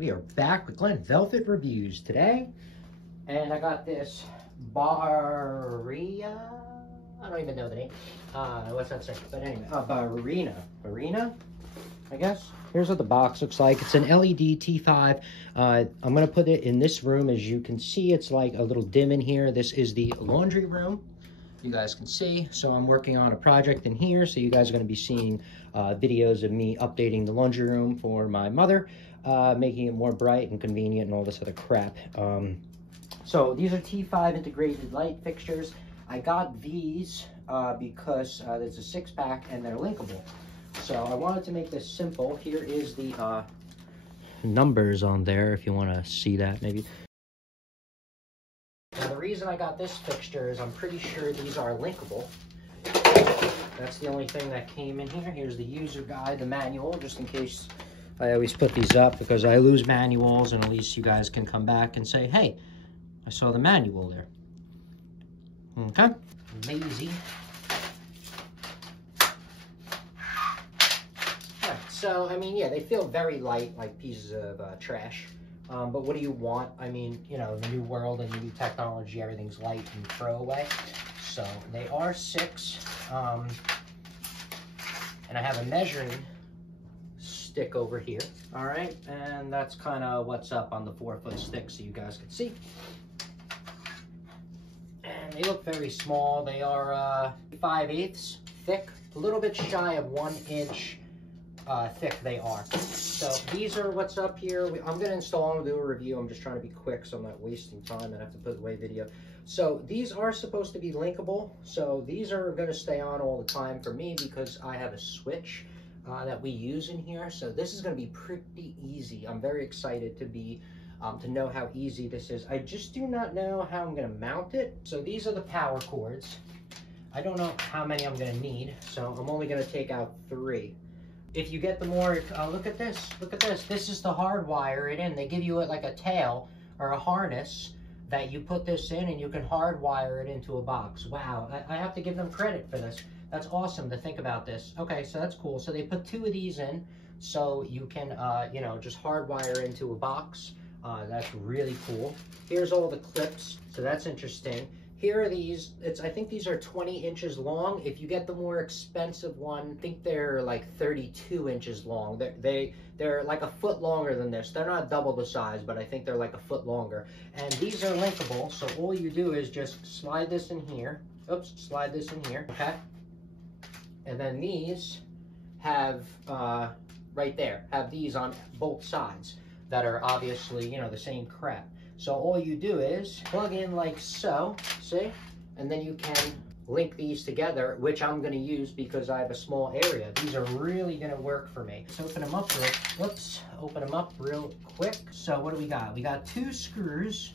We are back with Glenn Velvet Reviews today. And I got this Barrina. I don't even know the name. What's that say? But anyway, Barrina. Barrina, I guess. Here's what the box looks like. It's an LED T5. I'm going to put it in this room. As you can see, it's like a little dim in here. This is the laundry room. You guys can see. So I'm working on a project in here. So you guys are going to be seeing videos of me updating the laundry room for my mother, making it more bright and convenient and all this other crap. So these are T5 integrated light fixtures. I got these because there's a 6-pack and they're linkable. So I wanted to make this simple. Here is the numbers on there if you want to see that maybe. Now the reason I got this fixture is I'm pretty sure these are linkable. That's the only thing that came in here. Here's the user guide, the manual, just in case. I always put these up because I lose manuals, and at least you guys can come back and say, hey, I saw the manual there. Okay, lazy. Right, so, I mean, yeah, they feel very light, like pieces of trash. But what do you want? I mean, you know, the new world and the new technology, everything's light and throwaway. So they are 6. And I have a measuring stick over here. All right, and that's kind of what's up on the 4-foot stick, so you guys can see. And they look very small. They are 5/8 thick, a little bit shy of 1 inch thick they are. So these are what's up here. I'm going to install and do a review. I'm just trying to be quick so I'm not wasting time and have to put away video. So these are supposed to be linkable. So these are going to stay on all the time for me because I have a switch that we use in here. So this is going to be pretty easy. I'm very excited to know how easy this is. I just do not know how I'm going to mount it. So these are the power cords. I don't know how many I'm going to need. So I'm only going to take out 3. If you get the more, look at this, this is to hardwire it in. They give you like a tail or a harness that you put this in and you can hardwire it into a box. Wow, I have to give them credit for this. That's awesome to think about this. Okay, so that's cool. So they put 2 of these in so you can, you know, just hardwire into a box. That's really cool. Here's all the clips, so that's interesting. Here are these, I think these are 20 inches long. If you get the more expensive one, I think they're like 32 inches long. They're like a foot longer than this. They're not double the size, but I think they're like a foot longer. And these are linkable, so all you do is just slide this in here. Oops, slide this in here, okay? And then these have, right there, have these on both sides that are obviously, you know, the same crap. So all you do is plug in like so, see? And then you can link these together, which I'm gonna use because I have a small area. These are really gonna work for me. Let's open them up open them up real quick. So what do we got? We got 2 screws.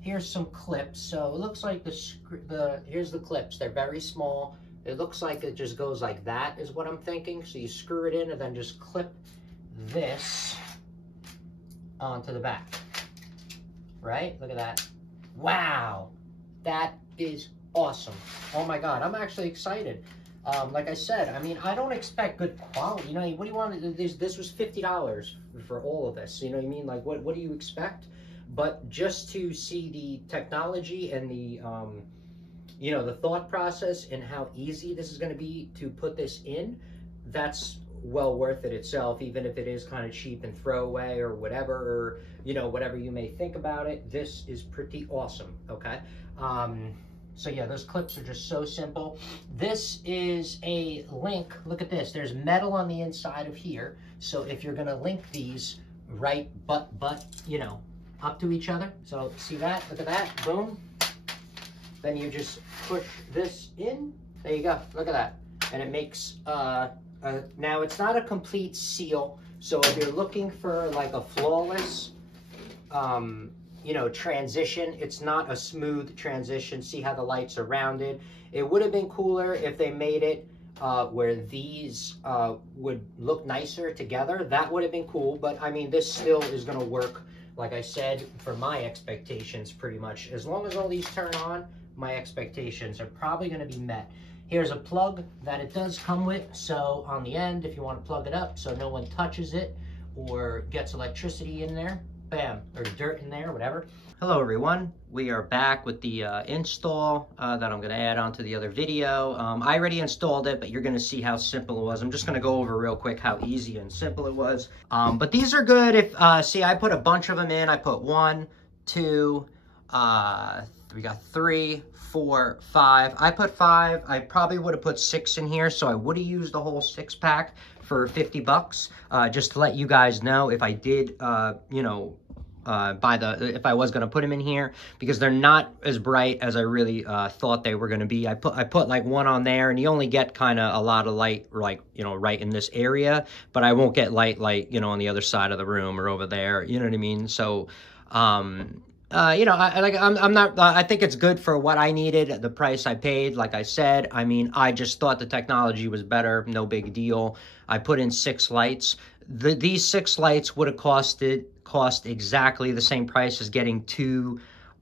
Here's some clips. So it looks like here's the clips. They're very small. It looks like it just goes like that is what I'm thinking. So you screw it in and then just clip this onto the back. Right? Look at that. Wow. That is awesome. Oh my God. I'm actually excited. Like I said, I mean, I don't expect good quality. You know, what do you want? This was $50 for all of this. You know what I mean? Like, what do you expect? But just to see the technology and the, you know, the thought process and how easy this is going to be to put this in, that's well worth it itself, even if it is kind of cheap and throwaway or whatever, or, you know, whatever you may think about it. This is pretty awesome, okay? So yeah, those clips are just so simple. This is a link. Look at this. There's metal on the inside of here. So if you're gonna link these right but you know, up to each other. So see that? Look at that. Boom. Then you just push this in. There you go. Look at that. And it makes now it's not a complete seal, so if you're looking for like a flawless, you know, transition, it's not a smooth transition. See how the lights are rounded? It would have been cooler if they made it where these would look nicer together. That would have been cool, but I mean, this still is going to work, like I said, for my expectations pretty much. As long as all these turn on, my expectations are probably going to be met. Here's a plug that it does come with, so on the end, if you want to plug it up so no one touches it, or gets electricity in there, bam, or dirt in there, whatever. Hello everyone, we are back with the install that I'm going to add onto the other video. I already installed it, but you're going to see how simple it was. I'm just going to go over real quick how easy and simple it was. But these are good if, see, I put a bunch of them in. I put 1, 2, we got 3, 4, 5. I put 5. I probably would have put 6 in here, so I would have used the whole 6-pack for 50 bucks. Just to let you guys know if I did, you know, if I was going to put them in here, because they're not as bright as I really thought they were going to be. I put like 1 on there, and you only get kind of a lot of light, like, you know, right in this area, but I won't get light, you know, on the other side of the room or over there, you know what I mean? So, you know, I think it's good for what I needed, the price I paid. Like I said, I mean, I just thought the technology was better, no big deal. I put in 6 lights. These 6 lights would have cost exactly the same price as getting 2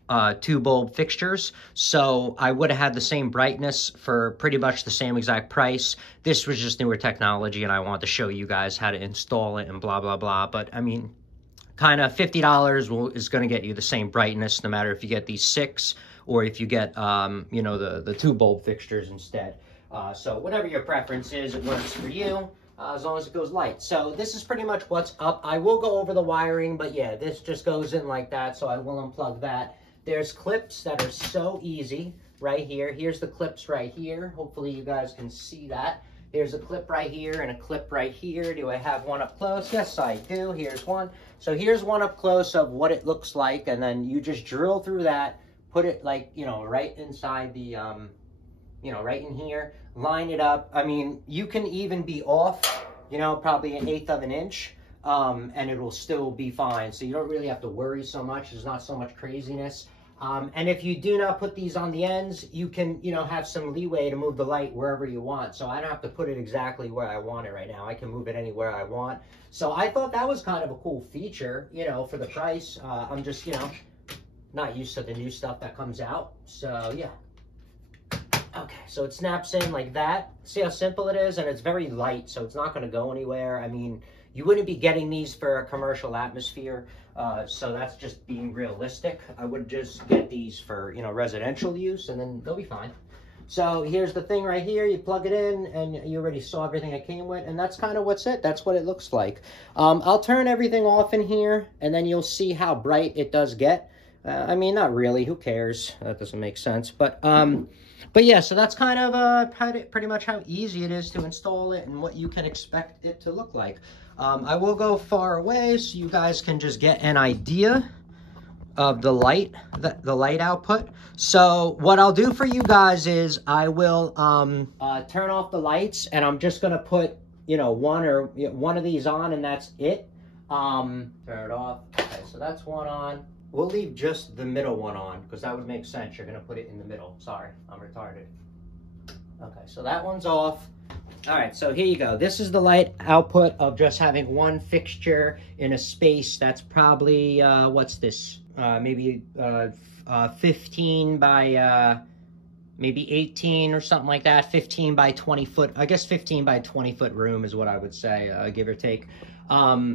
bulb fixtures. So I would have had the same brightness for pretty much the same exact price. This was just newer technology, and I wanted to show you guys how to install it and blah, blah, blah. But I mean, kind of $50 is going to get you the same brightness, no matter if you get these 6 or if you get, you know, the 2 bulb fixtures instead. So whatever your preference is, it works for you. As long as it goes light. So this is pretty much what's up. I will go over the wiring, but yeah, this just goes in like that, so I will unplug that. There's clips that are so easy right here. Here's the clips right here. Hopefully you guys can see that. There's a clip right here and a clip right here. Do I have one up close? Yes, I do. Here's one. So here's one up close of what it looks like, and then you just drill through that, put it like, you know, right inside the, you know, right in here, line it up. I mean, you can even be off, you know, probably 1/8 of an inch, and it will still be fine. So you don't really have to worry so much. There's not so much craziness. And if you do not put these on the ends, you can, you know, have some leeway to move the light wherever you want. So I don't have to put it exactly where I want it right now. I can move it anywhere I want. So I thought that was kind of a cool feature, you know, for the price. I'm just, you know, not used to the new stuff that comes out. So yeah. Okay, so it snaps in like that. See how simple it is? And it's very light, so it's not going to go anywhere. I mean, you wouldn't be getting these for a commercial atmosphere, so that's just being realistic. I would just get these for, you know, residential use, and then they'll be fine. So here's the thing right here. You plug it in, and you already saw everything I came with, and that's kind of what's it. That's what it looks like. I'll turn everything off in here, and then you'll see how bright it does get. I mean, not really. Who cares? That doesn't make sense, but yeah, so that's kind of pretty much how easy it is to install it and what you can expect it to look like. I will go far away so you guys can just get an idea of the light output. So what I'll do for you guys is I will turn off the lights, and I'm just gonna put, you know, one of these on, and that's it. Turn it off. Okay, so that's one on. We'll leave just the middle one on, because that would make sense. You're going to put it in the middle. Sorry, I'm retarded. Okay, so that one's off. All right, so here you go. This is the light output of just having one fixture in a space that's probably, what's this? Maybe 15 by, maybe 18 or something like that. 15 by 20 foot. I guess 15 by 20 foot room is what I would say, give or take.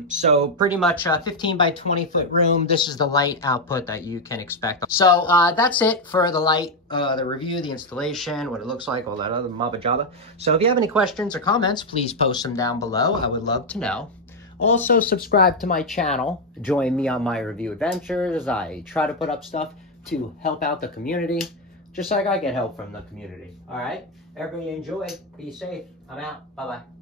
So pretty much 15 by 20 foot room. This is the light output that you can expect. So that's it for the light, the review, the installation, what it looks like, all that other mabba jabba. So if you have any questions or comments, please post them down below. I would love to know. Also, subscribe to my channel. Join me on my review adventures. I try to put up stuff to help out the community, just like I get help from the community. All right? Everybody enjoy. Be safe. I'm out. Bye-bye.